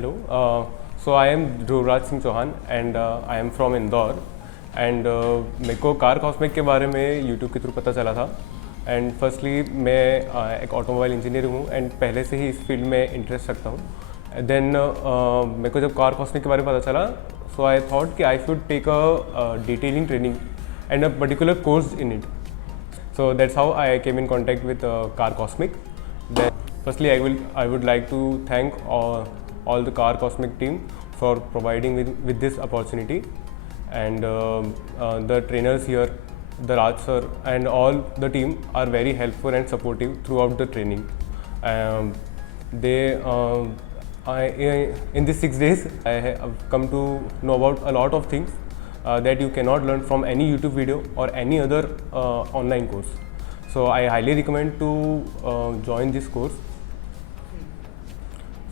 Hello. So I am Dhruvraj Singh Chauhan and I am from Indore and मेरे को car cosmetic के बारे में यूट्यूब के थ्रू पता चला था। एंड फर्स्टली मैं एक ऑटोमोबाइल इंजीनियर हूँ एंड पहले से ही इस फील्ड में इंटरेस्ट रखता हूँ। देन मेरे को जब कार कॉस्मेटिक के बारे में पता चला, सो आई थॉट कि I should take a detailing training and a particular course in it. So that's how I came in contact with Car Cosmic. Then, firstly, I would like to thank all the Car Cosmic team for providing with this opportunity, and the trainers here, the Raj sir, and all the team are very helpful and supportive throughout the training. They in these 6 days I have come to know about a lot of things that you cannot learn from any YouTube video or any other online course. So I highly recommend to join this course.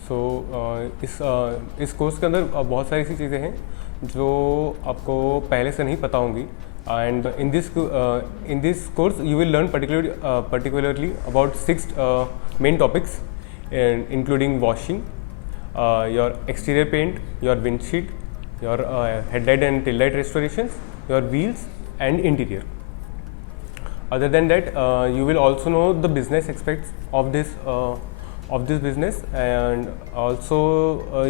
So इस course के अंदर बहुत सारी ऐसी चीज़ें हैं जो आपको पहले से नहीं पता होंगी. And in this course you will learn particularly about 6 main topics, including washing, your exterior paint, your windshield, your headlight and tail light restorations, your wheels and interior. Other than that, you will also know the business aspects of this business, and also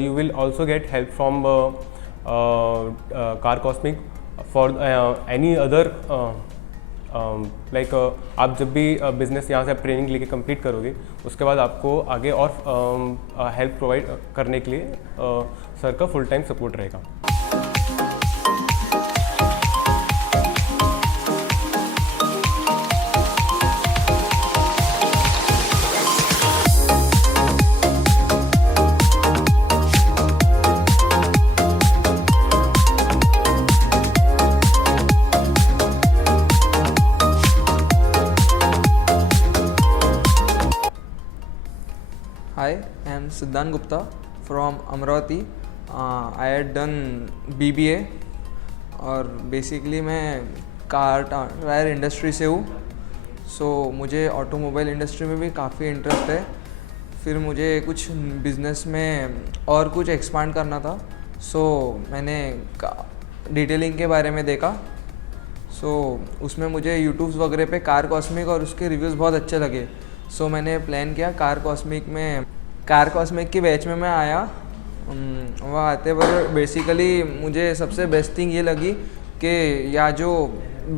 you will also get help from Car Cosmic for any other like आप जब भी business यहाँ से आप training लेके complete करोगे, उसके बाद आपको आगे और हेल्प प्रोवाइड करने के लिए सर का फुल टाइम सपोर्ट रहेगा. Hi, I am Siddhant Gupta from Amravati. I had done BBA और बेसिकली मैं कार टायर इंडस्ट्री से हूँ. सो मुझे ऑटोमोबाइल इंडस्ट्री में भी काफ़ी इंटरेस्ट है. फिर मुझे कुछ बिज़नेस में और कुछ एक्सपांड करना था. सो मैंने डिटेलिंग के बारे में देखा. सो उसमें मुझे यूट्यूब्स वगैरह पे कार कॉस्मिक और उसके रिव्यूज़ बहुत अच्छे लगे. सो मैंने प्लान किया कार कॉस्मिक की बैच में मैं आया. वहाँ आते पर बेसिकली मुझे सबसे बेस्ट थिंग ये लगी कि यहाँ जो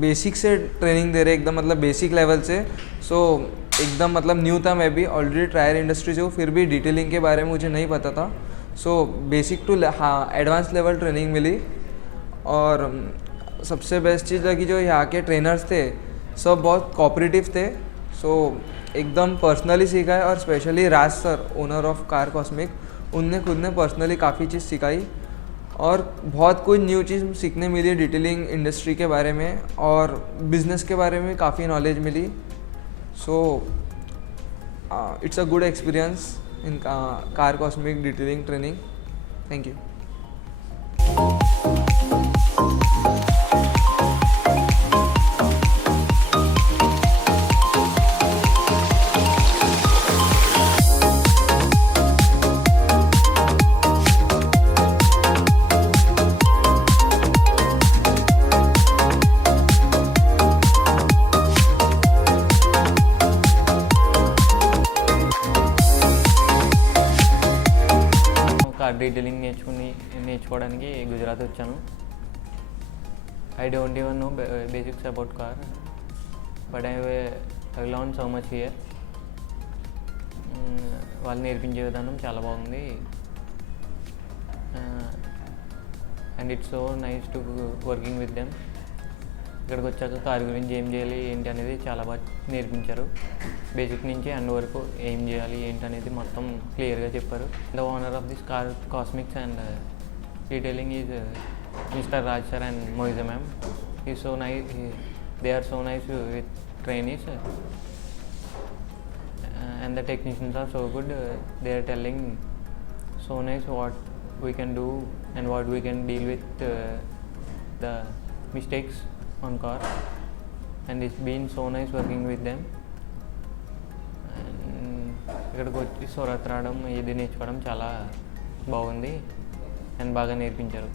बेसिक से ट्रेनिंग दे रहे एकदम मतलब बेसिक लेवल से. सो एकदम मतलब न्यू था. मैं भी ऑलरेडी टायर इंडस्ट्री से हूँ, फिर भी डिटेलिंग के बारे में मुझे नहीं पता था. So basic to advance level training मिली. और सबसे बेस्ट चीज़ लगी जो यहाँ के ट्रेनर्स थे सब बहुत कोऑपरेटिव थे. सो एकदम पर्सनली सीखा है. और specially Raj sir, owner of car cosmic, उनने खुद ने पर्सनली काफ़ी चीज़ सिखाई और बहुत कुछ न्यू चीज़ सीखने मिली डिटेलिंग इंडस्ट्री के बारे में और बिज़नेस के बारे में काफ़ी नॉलेज मिली. So it's a good experience in car cosmic detailing training. Thank you. Car detailing నేర్చుకోవడానికి గుజరాత్ వచ్చాను. I don't even know basics about car, but I learn so much here. వాళ్ళు నేర్పించే విధానం చాలా బాగుంది. And it's so nice to working with them. ఇక్కడికి వచ్చాక car గురించి ఏం చేయాలి ఏంటి అనేది చాలా బాగా నేర్పించారు. బేసిక్ నుంచి ఎండ్ వరకు ఏం చేయాలి ఏంటి అనేది మొత్తం క్లియర్గా చెప్పారు. The owner of this car cosmetics and detailing is mister Raj sir and Moiza ma'am. ఈ so nice, they are so nice with trainees and the technicians are so good. They are telling so nice what we can do and what we can deal with the mistakes on car, and it's been so nice working with them. And ఇక్కడికి వచ్చి సూరత్ రావడం ఇది నేర్చుకోవడం చాలా బాగుంది and బాగా నేర్పించారు.